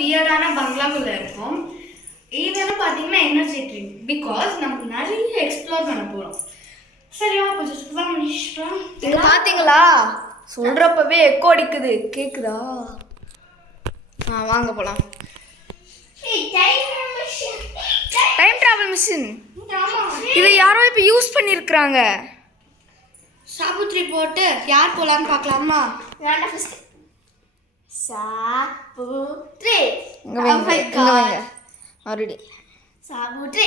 வியர்டான பங்களாக்குள்ள இருக்கோம். இதெல்லாம் பார்த்தீங்கன்னா எனர்ஜி ட்ரிங்க். பிகாஸ் நம்ம நிறைய எக்ஸ்ப்ளோர் பண்ண போகிறோம். சரியா கொஞ்சம் இங்க பாத்தீங்களா சொல்றப்பவே எக்கோ அடிக்குது கேக்குதா? வாங்க போலாம். டைம் டிராவல் மிஷின் இதை யாரோ இப்போ யூஸ் பண்ணியிருக்கிறாங்க. சாபுத்ரி போட்டு யார் போலான்னு பார்க்கலாமா? வேண்டாம் ஃபர்ஸ்ட் சாபுத்ரி. இங்க வைங்க ஆல்ரெடி சாபுத்ரி.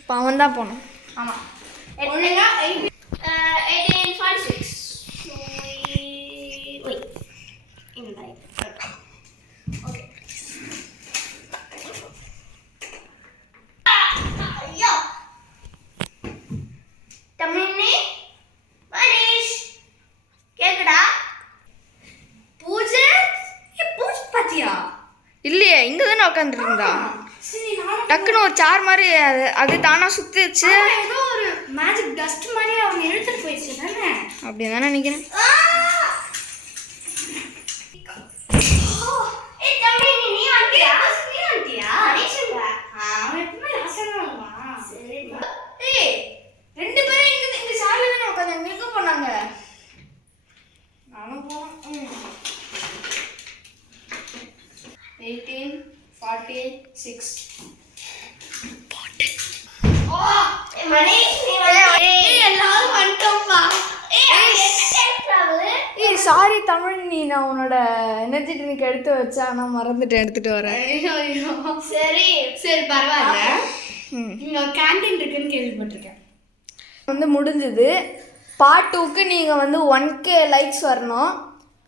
இப்போ அவன் தான் போனோம். ஆமாம். 1846. ஓகே. ஐயோ தமிழ்னே மனிஷ் கேக்குடா? பூஜை பாத்தியா? இல்லையே இங்கே தானே உட்காந்துருந்தா. டக்குன்னு ஒரு சார் மாதிரி அது தானா சுத்திச்சு. ஏதோ ஒரு மேஜிக் டஸ்ட் மாதிரி அவங்க இழுத்துட்டு போயிடுச்சு தானே? அப்படி தானே நினைக்கிறேன். ரெண்டு பேரும் இங்க சார்ல தானே உட்காந்து எங்க போனாங்க? நானும் போனோம். 1846. சாரி தமிழ், நீ நான் உன்னோட எனர்ஜி ட்ரிங்க் எடுத்து வச்சேன், ஆனால் மறந்துட்டேன் எடுத்துட்டு வரேன். சரி சரி பரவாயில்ல. இங்க கேண்டீன் இருக்குன்னு கேள்விப்பட்டிருக்கேன். வந்து முடிஞ்சது. பார்ட் 2க்கு நீங்கள் வந்து 1K லைக்ஸ் வரணும்,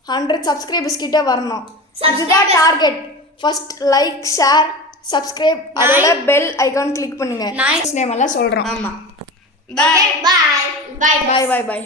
100 சப்ஸ்கிரைபர்ஸ் கிட்ட வரணும். இதுதான் target. First like, share, subscribe, அதோட பெல் ஐகான் கிளிக் பண்ணுங்க. நேம் எல்லாம் சொல்கிறோம். ஆமாம். பாய் பாய் பாய் பாய் பாய்.